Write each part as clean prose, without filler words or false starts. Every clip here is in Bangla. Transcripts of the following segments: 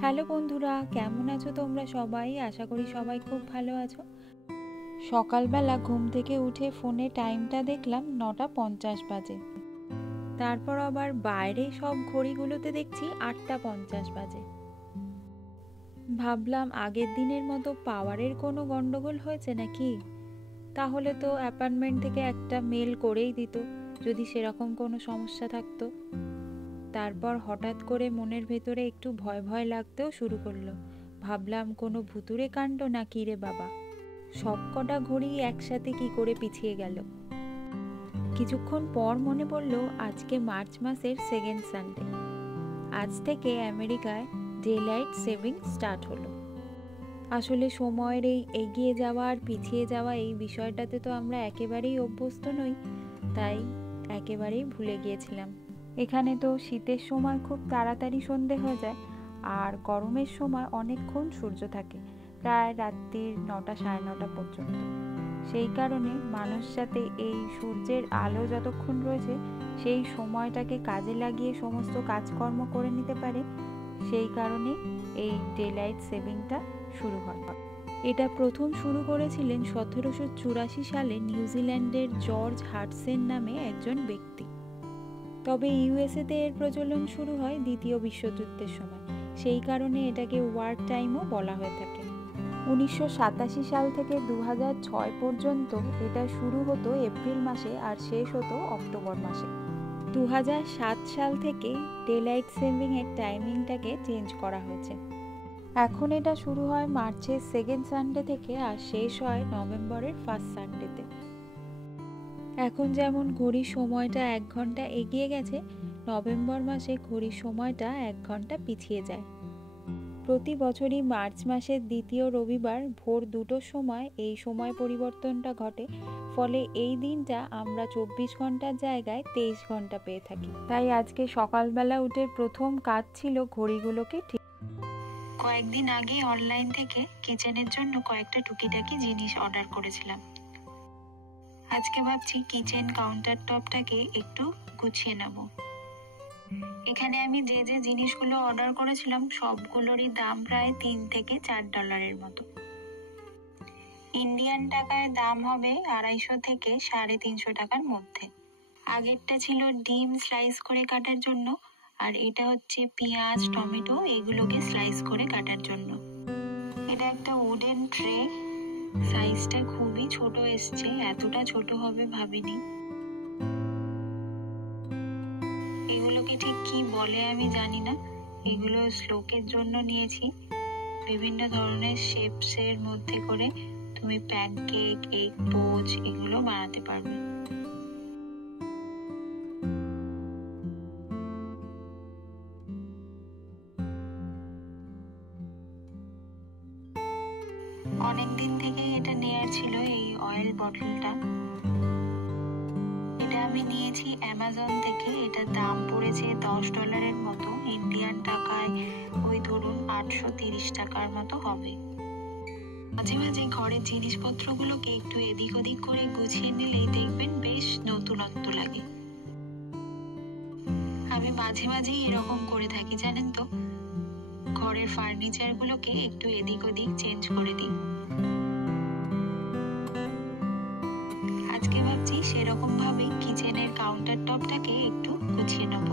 হ্যালো বন্ধুরা, কেমন আছো তোমরা সবাই? আশা করি সবাই খুব ভালো আছো। সকালবেলা ঘুম থেকে উঠে ফোনে টাইমটা দেখলাম 9:50 বাজে। তারপর আবার বাইরে সব ঘড়িগুলোতে দেখছি 8:50 বাজে। ভাবলাম আগের দিনের মতো পাওয়ারের কোনো গন্ডগোল হয়েছে নাকি। তাহলে তো অ্যাপার্টমেন্ট থেকে একটা মেল করেই দিত যদি সেরকম কোনো সমস্যা থাকতো। তারপর হঠাৎ করে মনের ভেতরে একটু ভয় ভয় লাগতেও শুরু করলো। ভাবলাম কোনো ভুতুড়ে কাণ্ড নাকি রে বাবা। সবকটা ঘড়ি একসাথে কি করে পিছিয়ে গেল। কিছুক্ষণ পর মনে পড়লো আজকে মার্চ মাসের সেকেন্ড সানডে। আজ থেকে আমেরিকায় ডে লাইট সেভিং স্টার্ট হলো। আসলে সময়ের এই এগিয়ে যাওয়া আর পিছিয়ে যাওয়া এই বিষয়টাতে তো আমরা একেবারেই অভ্যস্ত নই, তাই একেবারেই ভুলে গিয়েছিলাম। এখানে তো শীতের সময় খুব তাড়াতাড়ি সন্ধে হয়ে যায়, আর গরমের সময় অনেকক্ষণ সূর্য থাকে, প্রায় রাত্রির 9টা 9:30 পর্যন্ত। সেই কারণে মানুষ যাতে এই সূর্যের আলো যতক্ষণ রয়েছে সেই সময়টাকে কাজে লাগিয়ে সমস্ত কাজকর্ম করে নিতে পারে, সেই কারণে এই ডে লাইট সেভিংটা শুরু হয়। এটা প্রথম শুরু করেছিলেন 1784 সালে নিউজিল্যান্ডের জর্জ হাডসন নামে একজন ব্যক্তি। তবে ইউএসএতে এর প্রচলন শুরু হয় দ্বিতীয় বিশ্বযুদ্ধের সময়, সেই কারণে এটাকে ওয়ার টাইমও বলা হয়ে থাকে। 1987 সাল থেকে 2006 পর্যন্ত এটা শুরু হতো এপ্রিল মাসে আর শেষ হতো অক্টোবর মাসে। 2007 সাল থেকে ডে লাইট সেভিং এর টাইমিংটাকে চেঞ্জ করা হয়েছে। এখন এটা শুরু হয় মার্চের সেকেন্ড সানডে থেকে আর শেষ হয় নভেম্বরের ফার্স্ট সানডেতে। এখন যেমন ঘড়ির সময়টা 1 ঘন্টা এগিয়ে গেছে, নভেম্বর মাসে ঘড়ির সময়টা 1 ঘন্টা পিছিয়ে যায়। প্রতি বছরই মার্চ মাসের দ্বিতীয় রবিবার ভোর 2টোর সময় এই সময় পরিবর্তনটা ঘটে, ফলে এই দিনটা আমরা 24 ঘন্টার জায়গায় 23 ঘন্টা পেয়ে থাকি। তাই আজকে সকালবেলা উঠে প্রথম কাজ ছিল ঘড়িগুলোকে ঠিক। কয়েকদিন আগে অনলাইন থেকে কিচেনের জন্য কয়েকটা টুকিটাকি জিনিস অর্ডার করেছিলাম। আজকে ভাবছি কিচেন কাউন্টার টপটাকে একটু গুছিয়ে নেব। এখানে আমি যে যে জিনিসগুলো অর্ডার করেছিলাম সবগুলোরই দাম প্রায় $3 থেকে $4 মতো। ইন্ডিয়ান টাকায় দাম হবে 250 থেকে 350 টাকার মধ্যে। আগেরটা ছিল ডিম স্লাইস করে কাটার জন্য, আর এটা হচ্ছে পেঁয়াজ টমেটো এগুলোকে স্লাইস করে কাটার জন্য। এটা একটা উডেন ট্রে, সাইজটা খুবই ছোট এসছে, এতটা ছোট হবে ভাবিনি। এগুলোকে ঠিক কি বলে আমি জানি না, এগুলো শ্লোকের জন্য নিয়েছি। বিভিন্ন ধরনের শেপস এর মধ্যে করে তুমি প্যানকেক, এগ পোচ এগুলো বানাতে পারবে। অনেকদিন থেকেই এটা নেয়ার ছিল, এই অয়েল বটলটা। এটা আমি নিয়েছি অ্যামাজন থেকে। এটার দাম পড়েছে $10 মতো, ইন্ডিয়ান টাকায় ওই ধরুন 830 টাকার মতো হবে। মাঝে মাঝে ঘরের জিনিসপত্রগুলোকে একটু এদিক ওদিক করে গুছিয়ে নিলেই দেখবেন বেশ নতুনত্ব লাগে। আমি মাঝে মাঝেই এরকম করে থাকি জানেন তো, ঘরের ফার্নিচার গুলোকে একটু এদিক ওদিক চেঞ্জ করে দিই। আজকে ভাবছি সেরকম ভাবেই কিচেনের কাউন্টার টপটাকে একটু গুছিয়ে নেব।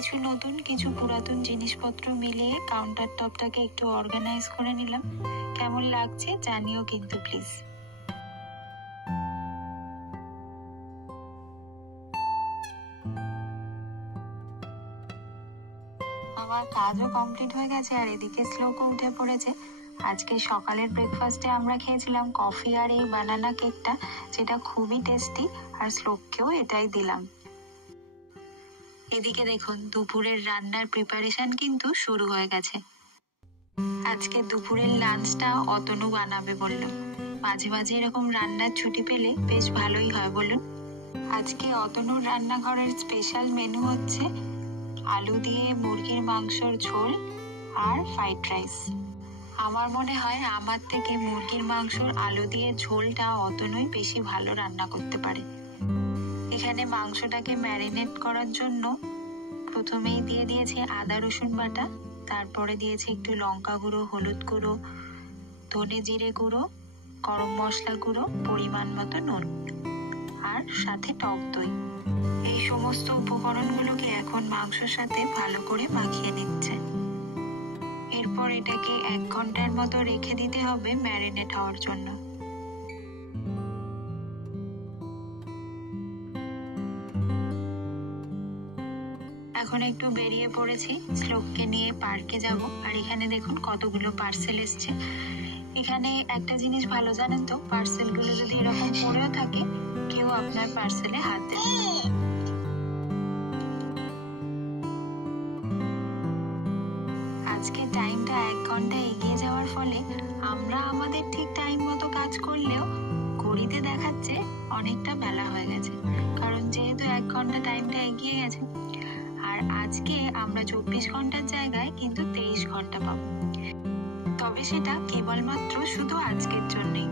কিছু নতুন কিছু পুরাতন জিনিসপত্র মিলিয়ে কাউন্টার টপটাকে একটু অর্গানাইজ করে নিলাম। কেমন লাগছে জানিও কিন্তু প্লিজ। আমার কাজও কমপ্লিট হয়ে গেছে আর এদিকে শ্লোকও উঠে পড়েছে। আজকে সকালের ব্রেকফাস্টে আমরা খেয়েছিলাম কফি আর এই বানানা কেকটা, যেটা খুবই টেস্টি, আর শ্লোককেও এটাই দিলাম। এদিকে দেখুন দুপুরের রান্নার প্রিপারেশন কিন্তু শুরু হয়ে গেছে। আজকে দুপুরের লাঞ্চটা অতনু বানাবে বলল। মাঝে মাঝে এরকম রান্নার ছুটি পেলে বেশ ভালোই হয় বলুন। আজকে অতনুর রান্নাঘরের স্পেশাল মেনু হচ্ছে আলু দিয়ে মুরগির মাংসর ঝোল আর ফ্রাইড রাইস। আমার মনে হয় আমার থেকে মুরগির মাংসর আলু দিয়ে ঝোলটা অতনুই বেশি ভালো রান্না করতে পারে। এখানে মাংসটাকে ম্যারিনেট করার জন্য প্রথমেই দিয়ে দিয়েছে আদা রসুন বাটা, তারপরে দিয়েছে একটু লঙ্কা গুঁড়ো, হলুদ গুঁড়ো, ধনে জিরে গুঁড়ো, গরম মশলা গুঁড়ো, পরিমাণ মতো নুন, আর সাথে টক দই। এই সমস্ত উপকরণগুলোকে এখন মাংসের সাথে ভালো করে মাখিয়ে নিচ্ছে। এরপর এটাকে 1 ঘন্টার মতো রেখে দিতে হবে ম্যারিনেট হওয়ার জন্য। এখন একটু বেরিয়ে পড়েছি, শ্লোককে নিয়ে পার্কে যাব। আর এখানে দেখুন কতগুলো পার্সেল এসছে। এখানে একটা জিনিস ভালো জানেন তো, পার্সেলগুলো যদি এরকম পড়েও থাকে কেউ আপনার পার্সেলে হাত দেবে না। আজকে টাইমটা 1 ঘন্টা এগিয়ে যাওয়ার ফলে আমরা আমাদের ঠিক টাইম মতো কাজ করলেও ঘড়িতে দেখাচ্ছে অনেকটা বেলা হয়ে গেছে, কারণ যেহেতু 1 ঘন্টা টাইমটা এগিয়ে গেছে। আর আজকে আমরা 24 ঘন্টার জায়গায় কিন্তু 23 ঘন্টা পাবো। তবে সেটা কেবলমাত্র শুধু আজকের জন্যই।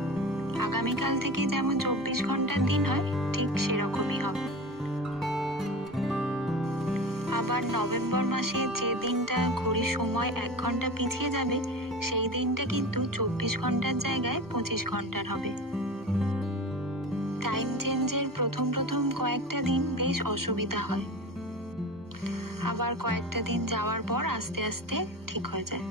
আগামীকাল থেকে যেমন 24 ঘন্টার দিন হয় ঠিক সেরকমই হবে। আবার নভেম্বর মাসে যে দিনটা ঘড়ির সময় 1 ঘন্টা পিছিয়ে যাবে, সেই দিনটা কিন্তু 24 ঘন্টার জায়গায় 25 ঘন্টার হবে। টাইম চেঞ্জের প্রথম কয়েকটা দিন বেশ অসুবিধা হয়, আবার কয়েকটা দিন যাওয়ার পর আস্তে আস্তে ঠিক হয়ে যায়।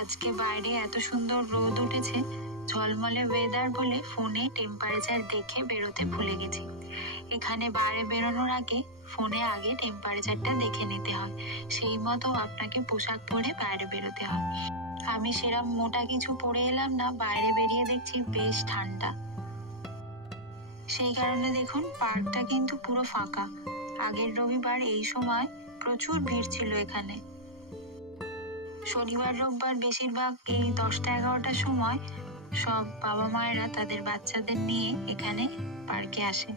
আজকে বাইরে এত সুন্দর রোদ উঠেছে, ঝলমলে ওয়েদার বলে ফোনে টেম্পারেচার দেখে বেরোতে ভুলে গেছি। এখানে বাইরে বেরোনোর আগে ফোনে আগে টেম্পারেচারটা দেখে নিতে হয়, সেই মতো আপনাকে পোশাক পরে বাইরে বেরোতে হয়। আমি সেরকম মোটা কিছু পরে এলাম না, বাইরে বেরিয়ে দেখছি বেশ ঠান্ডা। সেই কারণে দেখুন পার্কটা কিন্তু পুরো ফাঁকা। আগের রবিবার এই সময় প্রচুর ভিড় ছিল এখানে। শনিবার রোববার বেশিরভাগ এই 10টা-11টার সময় সব বাবা মায়েরা তাদের বাচ্চাদের নিয়ে এখানে পার্কে আসে।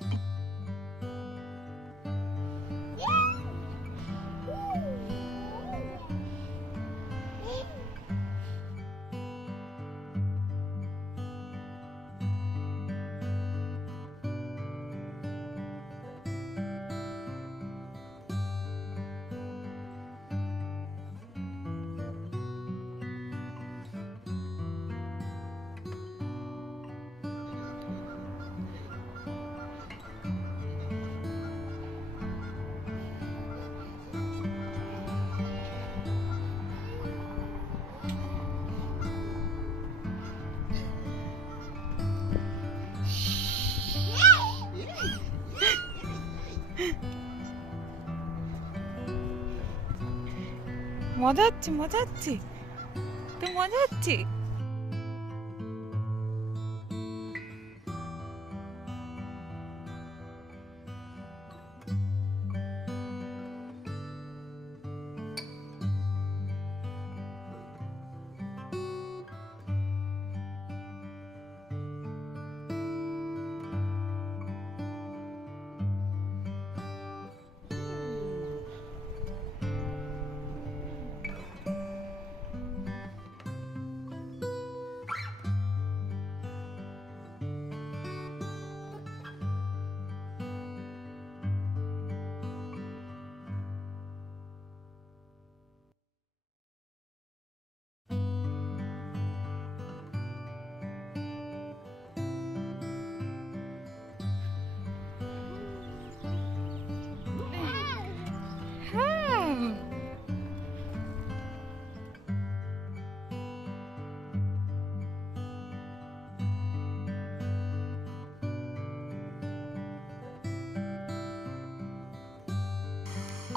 মজা হচ্ছে তো মজা হচ্ছে।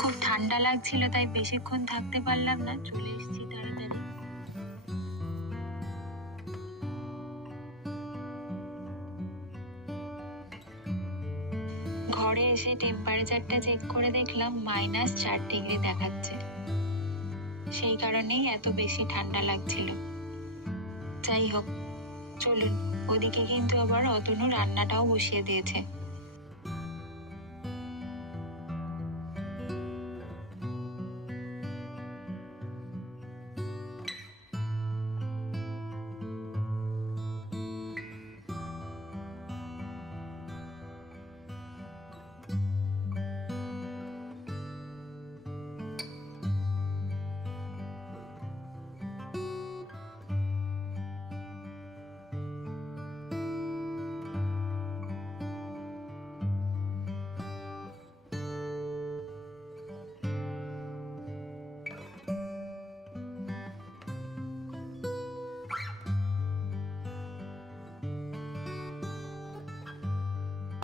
খুব ঠান্ডা লাগছিল, তাই বেশিক্ষণ থাকতে পারলাম না, চলে এসেছি তাড়াতাড়ি। ঘরে এসে টেম্পারেচারটা চেক করে দেখলাম -4 ডিগ্রি দেখাচ্ছে। সেই কারণেই এত বেশি ঠান্ডা লাগছিল। যাই হোক, চলুন, ওদিকে কিন্তু আবার অতনু রান্নাটাও বসিয়ে দিয়েছে।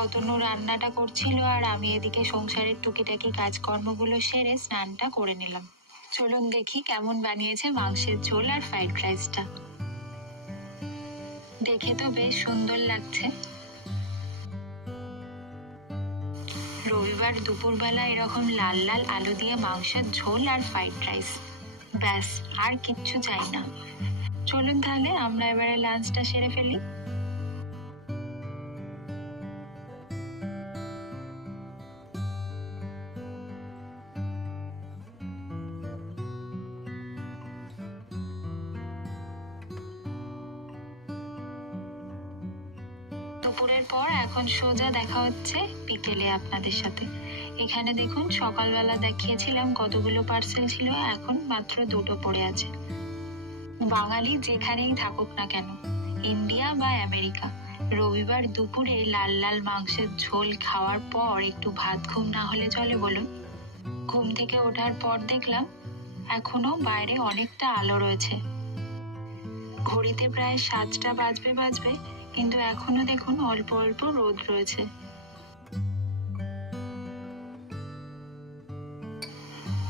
অতনু রান্নাটা করছিল আর আমি এদিকে সংসারের টুকিটাকি কাজকর্মগুলো সেরে স্নানটা করে নিলাম। চলুন দেখি কেমন বানিয়েছে মাংসের ঝোল আর ফ্রাইড রাইসটা। দেখে তো বেশ সুন্দর লাগছে। রবিবার দুপুরবেলা এরকম লাল লাল আলু দিয়ে মাংসের ঝোল আর ফ্রাইড রাইস, ব্যাস আর কিচ্ছু চাই না। চলুন তাহলে আমরা এবারে লাঞ্চটা সেরে ফেলি। দুপুরের পর এখন সোজা দেখা হচ্ছে বিকেলে আপনাদের সাথে। এখানে দেখুন, সকালবেলা দেখিয়েছিলাম কতগুলো পার্সেল ছিল, এখন মাত্র 2টো পড়ে আছে। বাঙালি যেখানেই থাকুক না কেন, ইন্ডিয়া বা আমেরিকা, রবিবার দুপুরে লাল লাল মাংসের ঝোল খাওয়ার পর একটু ভাত ঘুম না হলে চলে বলুন? ঘুম থেকে ওঠার পর দেখলাম এখনো বাইরে অনেকটা আলো রয়েছে। ঘড়িতে প্রায় 7টা বাজবে, কিন্তু এখনো দেখুন অল্প অল্প রোদ রয়েছে।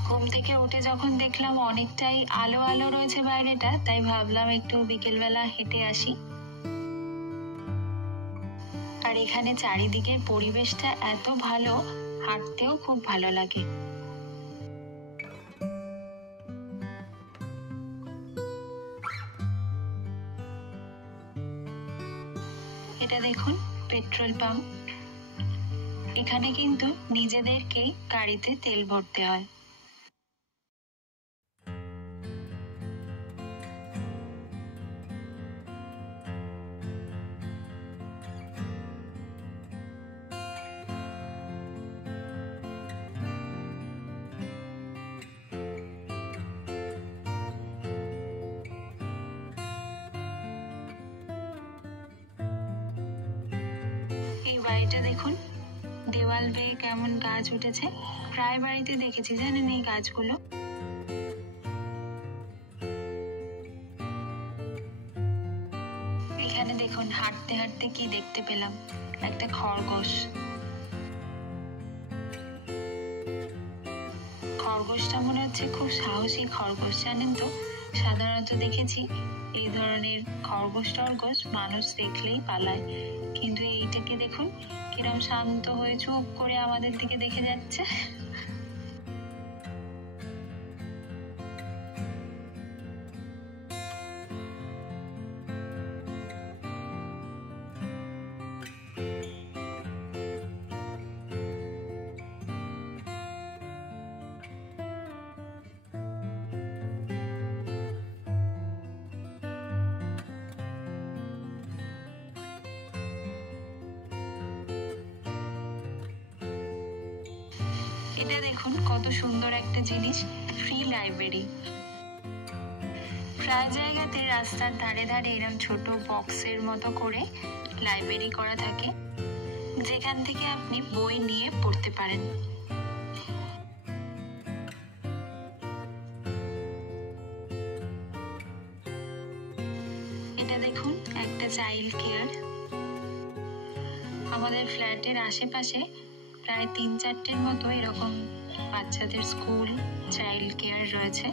ঘুম থেকে উঠে যখন দেখলাম অনেকটাই আলো আলো রয়েছে বাইরেটা, তাই ভাবলাম একটু বিকেলবেলা হেঁটে আসি। আর এখানে চারিদিকের পরিবেশটা এত ভালো, হাঁটতেও খুব ভালো লাগে। এটা দেখুন পেট্রোল পাম্প। এখানে কিন্তু নিজেদেরকেই গাড়িতে তেল ভরতে হয়। এই বাড়িটা দেখুন, দেওয়াল বেয়ে কেমন গাছ উঠেছে। প্রায় বাড়িতে দেখেছি জানেন এই গাছগুলো। এখানে দেখুন, হাঁটতে হাঁটতে কি দেখতে পেলাম, একটা খরগোশ। খরগোশটা মনে হচ্ছে খুব সাহসী খরগোশ, জানেন তো। সাধারণত দেখেছি এই ধরনের খরগোশ টরগোশ মানুষ দেখলেই পালায়, কিন্তু এইটাকে দেখুন কিরম শান্ত হয়ে চুপ করে আমাদের দিকে দেখে যাচ্ছে। এটা দেখুন কত সুন্দর একটা জিনিস, ফ্রি লাইব্রেরি। প্রায় জায়গাতে রাস্তার ধারে ধারে এরকম ছোট বক্সের মতো করে লাইব্রেরি করা থাকে, যেখান থেকে আপনি বই নিয়ে পড়তে পারেন। এটা দেখুন একটা চাইল্ড কেয়ার। আমাদের ফ্ল্যাটের আশেপাশে প্রায় 3-4টের মতো এরকম বাচ্চাদের স্কুল, চাইল্ড কেয়ার রয়েছে।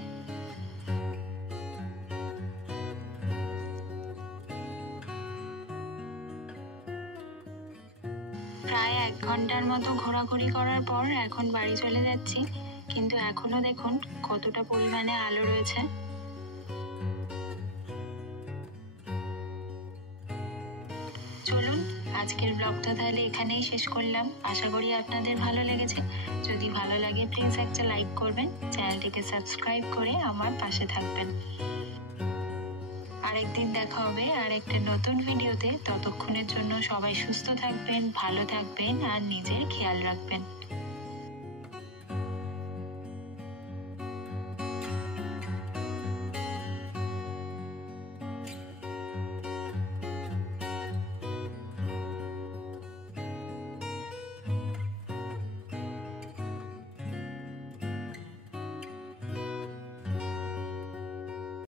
প্রায় 1 ঘন্টার মতো ঘোরাঘুরি করার পর এখন বাড়ি চলে যাচ্ছি, কিন্তু এখনো দেখুন কতটা পরিমাণে আলো রয়েছে। চলুন আজকের ব্লগটা তাহলে এখানেই শেষ করলাম। আশা করি আপনাদের ভালো লেগেছে। যদি ভালো লাগে প্লিজ একটা লাইক করবেন, চ্যানেলটিকে সাবস্ক্রাইব করে আমার পাশে থাকবেন। আরেকদিন দেখা হবে আর একটা নতুন ভিডিওতে। ততক্ষণের জন্য সবাই সুস্থ থাকবেন, ভালো থাকবেন আর নিজের খেয়াল রাখবেন।